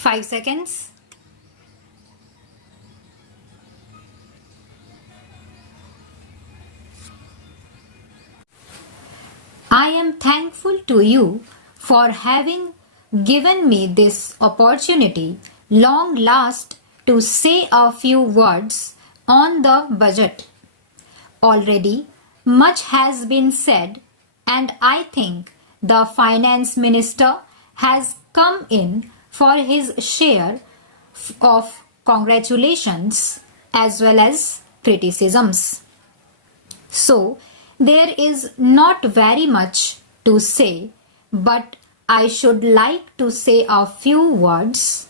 5 seconds. I am thankful to you for having given me this opportunity long last to say a few words on the budget. Already much has been said, and I think the finance minister has come in for his share of congratulations as well as criticisms. So there is not very much to say, but I should like to say a few words.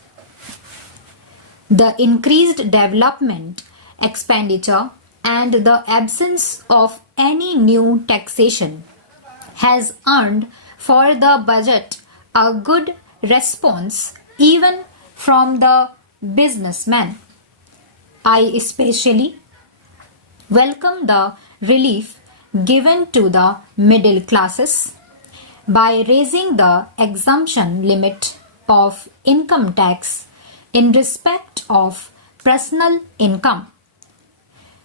The increased development expenditure and the absence of any new taxation has earned for the budget a good response even from the businessmen. I especially welcome the relief given to the middle classes by raising the exemption limit of income tax in respect of personal income.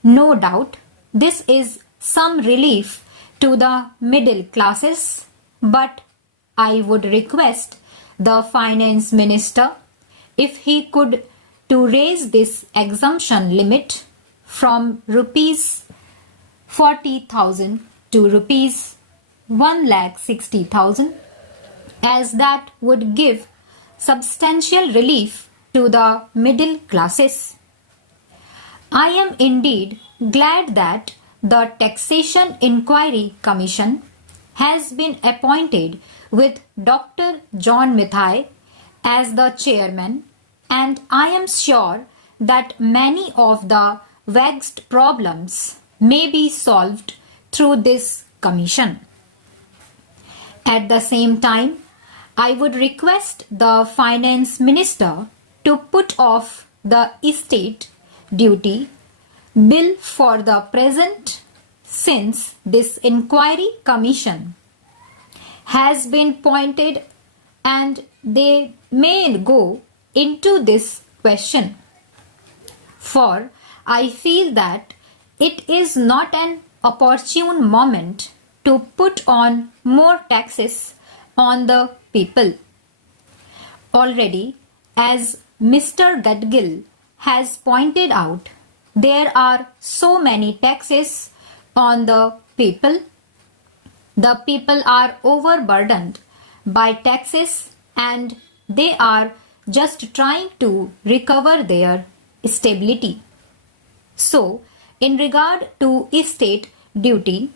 No doubt this is some relief to the middle classes, but I would request the finance minister if he could to raise this exemption limit from rupees 40,000 to rupees 1,60,000, as that would give substantial relief to the middle classes. I am indeed glad that the Taxation Inquiry Commission has been appointed with Dr. John Mithai as the chairman, and I am sure that many of the vexed problems may be solved through this commission. At the same time, I would request the finance minister to put off the estate duty bill for the present, since this inquiry commission has been appointed and they may go into this question. For I feel that it is not an opportune moment to put on more taxes on the people. Already, as Mr. Gadgil has pointed out, there are so many taxes on the people. The people are overburdened by taxes and they are just trying to recover their stability. So, in regard to estate duty,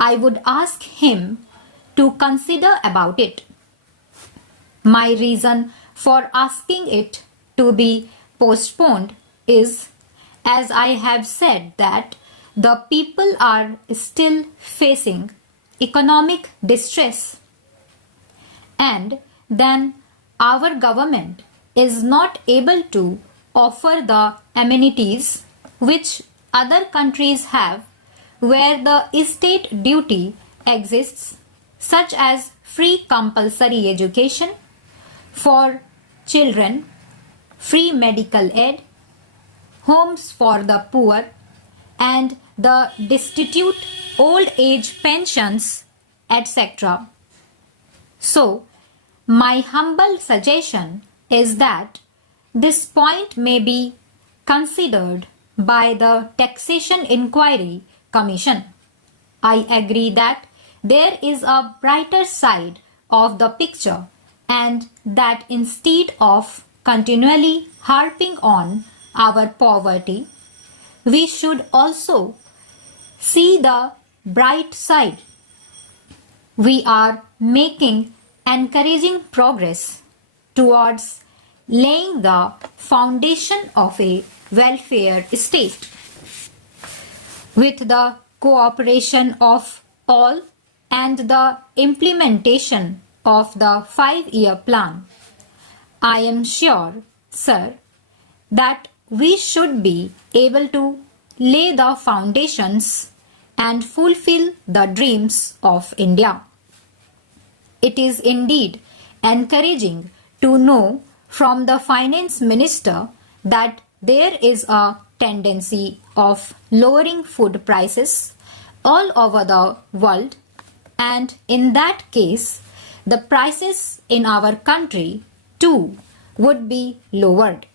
I would ask him to consider about it. My reason for asking it to be postponed is, as I have said, that the people are still facing economic distress, and then our government is not able to offer the amenities which other countries have where the estate duty exists, such as free compulsory education for children, free medical aid, homes for the poor, and the destitute old age pensions, etc. So, my humble suggestion is that this point may be considered by the Taxation Inquiry Commission. I agree that there is a brighter side of the picture, and that instead of continually harping on our poverty, we should also see the bright side. We are making encouraging progress towards laying the foundation of a welfare state. With the cooperation of all and the implementation of the 5-year plan, I am sure, sir, that we should be able to lay the foundations and fulfill the dreams of India. It is indeed encouraging to know from the finance minister that there is a tendency of lowering food prices all over the world, and in that case, the prices in our country too would be lowered.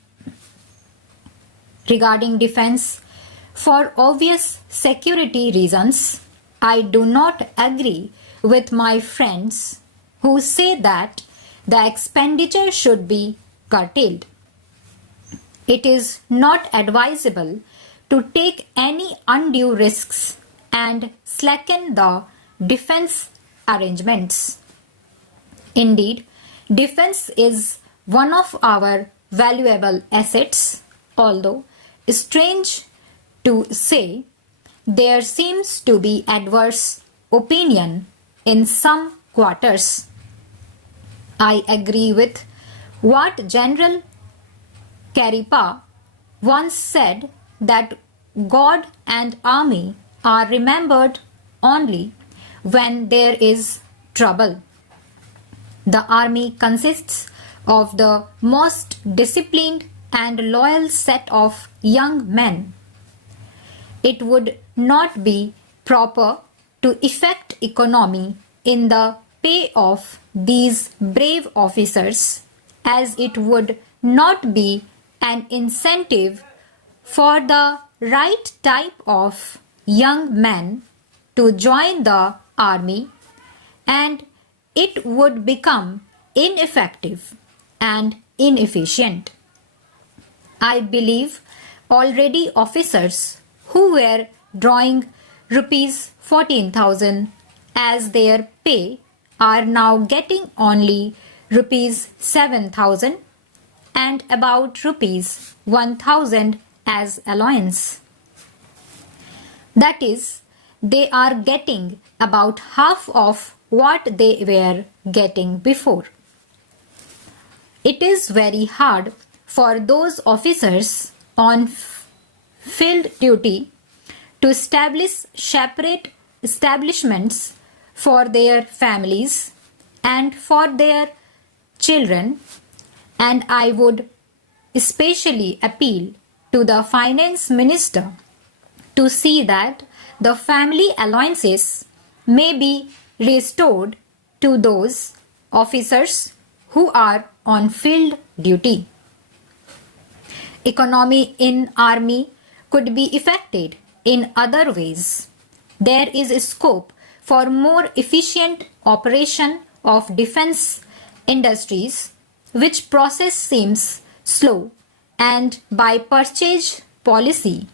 Regarding defense, for obvious security reasons, I do not agree with my friends who say that the expenditure should be curtailed. It is not advisable to take any undue risks and slacken the defense arrangements. Indeed, defense is one of our valuable assets, although strange to say, there seems to be adverse opinion in some quarters. I agree with what General Caripa once said, that God and army are remembered only when there is trouble. The army consists of the most disciplined and loyal set of young men. It would not be proper to effect economy in the pay of these brave officers, as it would not be an incentive for the right type of young men to join the army, and it would become ineffective and inefficient. I believe already officers who were drawing rupees 14,000 as their pay are now getting only rupees 7,000 and about rupees 1,000 as allowance. That is, they are getting about half of what they were getting before. It is very hard for those officers on field duty to establish separate establishments for their families and for their children, and I would especially appeal to the finance minister to see that the family allowances may be restored to those officers who are on field duty. Economy in army could be effected in other ways. There is a scope for more efficient operation of defense industries, which process seems slow, and by purchase policy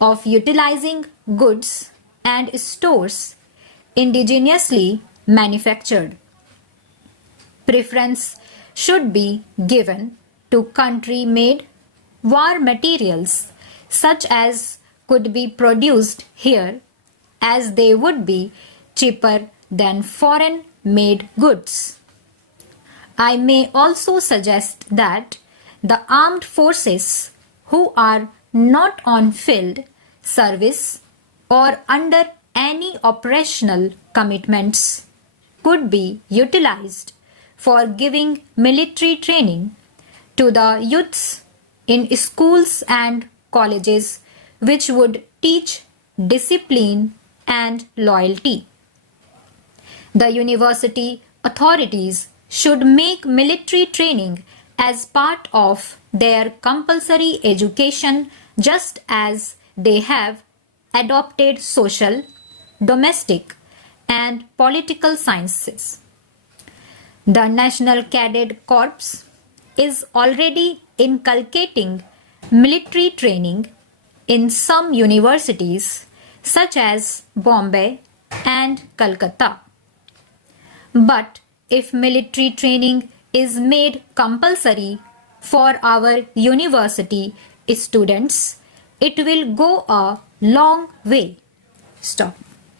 of utilizing goods and stores indigenously manufactured. Preference should be given to country-made war materials such as could be produced here, as they would be cheaper than foreign-made goods. I may also suggest that the armed forces who are not on field service or under any operational commitments could be utilized for giving military training to the youths in schools and colleges, which would teach discipline and loyalty. The university authorities should make military training as part of their compulsory education, just as they have adopted social, domestic, and political sciences. The National Cadet Corps is already inculcating military training in some universities such as Bombay and Calcutta. But if military training is made compulsory for our university students, it will go a long way. Stop.